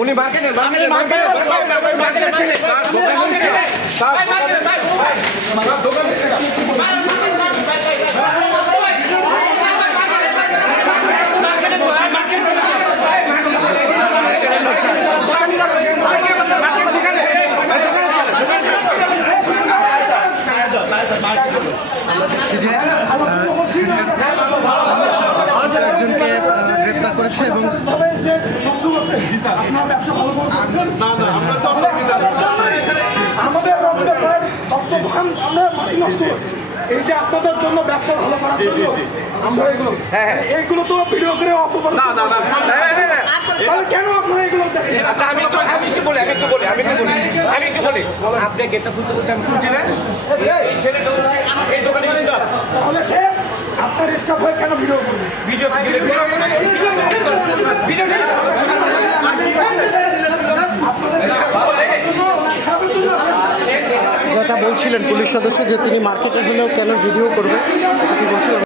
উনি মার্কেটের একজনকে গ্রেপ্তার করেছে এবং আমাদের মাটি নষ্ট হয়েছে এই যে আপনাদের জন্য ব্যবসা ভালো করার জন্য আমরা এইগুলো তো ভিডিও করে অপমান কেন আপনারা এগুলো দেখেন? আচ্ছা আমি একটু বলি আপনি গেটটা খুলতে বলছে আমি খুলছি না এই ছেলেটা এই দোকানে স্টাফ তাহলে সে আপনার স্টাফ হয়ে কেন ভিডিও করবে? যেটা বলছিলেন পুলিশ সদস্য যে তিনি মার্কেটে হলেও কেন ভিডিও করবে এটা কি বলছিলেন?